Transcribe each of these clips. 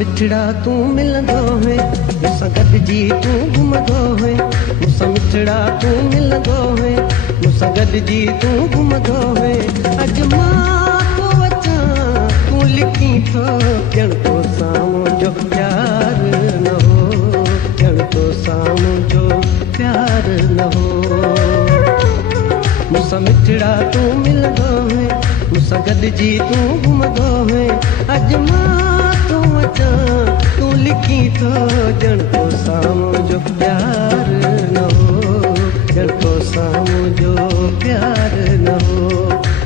मिठड़ा तू मिलंदो है, मूंसां गॾिजी तूं घुमंदो है। मूंसां मिठड़ा तू मिलंदो है, मूंसां गॾिजी तूं घुमंदो है। अॼु मां तो अचां तूं लिकी थो, ॼण तो साम्हूं जो प्यार न हो, ॼण तो साम्हूं जो प्यार न हो। मूंसां मिठड़ा तू मिलंदो है, मूंसां गॾिजी तूं घुमंदो है। अॼु मां तो अचां तूं लिकी थो, ॼण तो साम्हूं जो प्यार न हो, ॼण तो साम्हूं जो प्यार न हो,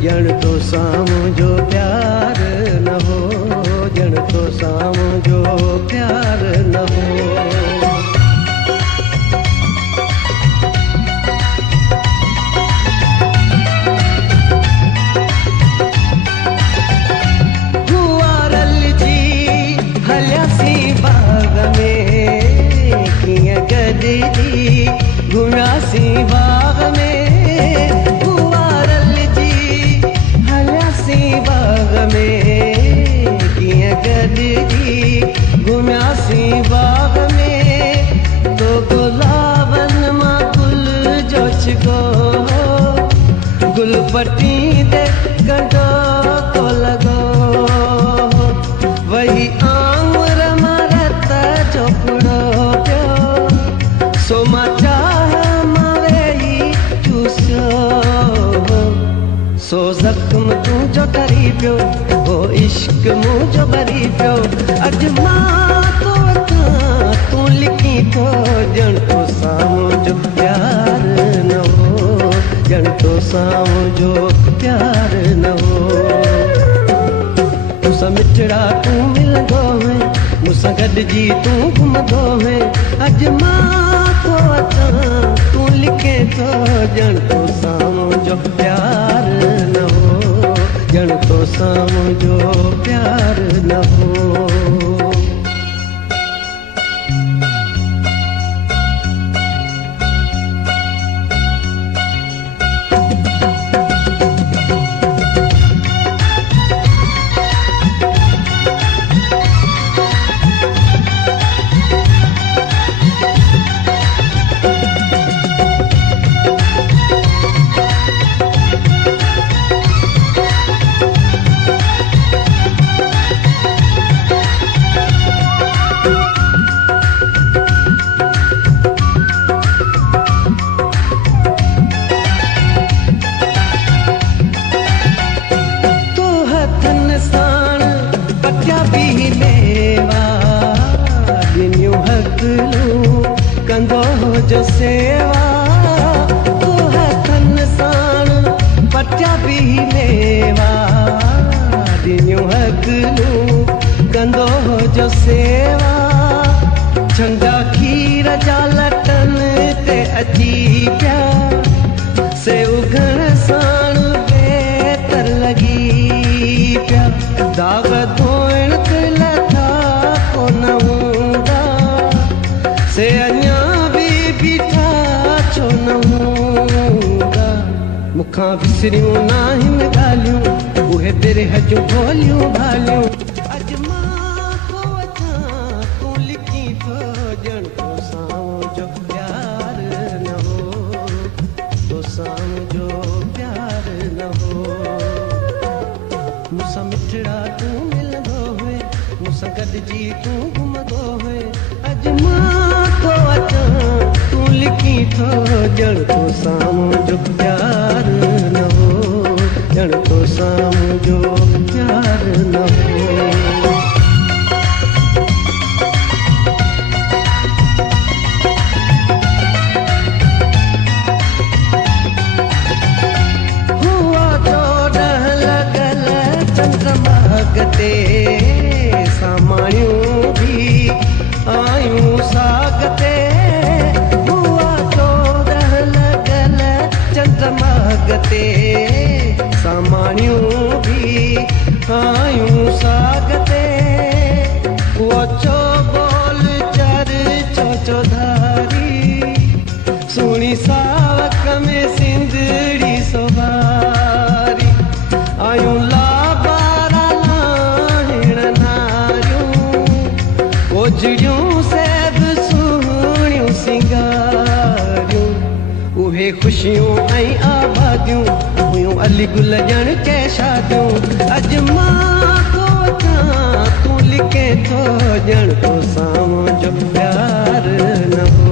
ॼण तो साम्हूं जो प्यार न हो, ॼण तो साम्हूं जो प्यार न हो। घुमियासीं बाग में, गुआरल जी हलियासीं बाग में, कीअं गॾिजी घुमियासीं बाग में। तो गुलाबनि मां गुल जो छिगो, गुल पटी ते कंडो को लॻो, वही आंगुर मां रत जो पुड़ो पियो, सो मां सो ज़ख्म तुंहिंजो करी पियो, वो इश्क मुंहिंजो भरी पियो। अॼु मां तो अचां तूं लिकी थो, ॼण तो साम्हूं जो प्यार न हो, ॼण तो साम्हूं जो प्यार न हो। मूंसां मिठड़ा तूं मिलंदो है, मूंसां गॾिजी तूं घुमंदो है। अॼु मां तो अचां तूं लिके थो, ॼण तो साम्हूं जो प्यार न हो, ॼण तो साम्हूं जो प्यार न हो। कंदो जो सेवा तू हथन साण पटिया बि मेवा, ॾिनियूं हकलूं कंदो जो सेवा। झंडा खीर जा लटन ते अची पिया, से उघण साण बेतर लॻी पिया। दाग धोइण ते लथा कोन हूंदा, से अञा बि बीठा छो न हूंदा। मूंखां विसरियूं नाहिनि ॻाल्हियूं, उहे बिरह जूं भोलियूं भालियूं। अॼु मां तो अचां तूं लिकी थो, ॼण तो साम्हूं जो प्यार न हो, तो साम्हूं जो प्यार न हो। मूंसां मिठड़ा तूं मिलंदो है, मूंसां गॾिजी तूं घुमंदो है। अॼु मां तो अचां तूं लिकी थो, ॼण तो साम्हूं जो प्यार न हो, ॼण तो साम्हूं जो प्यार न हो। हुआ चोॾहं लॻल चंद्रमा ते, सामाणियूं बि आयूं साग ते। हुआ चोॾहं लॻल चंद्रमा जिथे ख़ुशियूं ऐं आबादियूं हुयूं अली गुल ॼण के शादियूं अॼु मां तो अचां तूं लिके थो ॼण तो साम्हूं जो प्यार न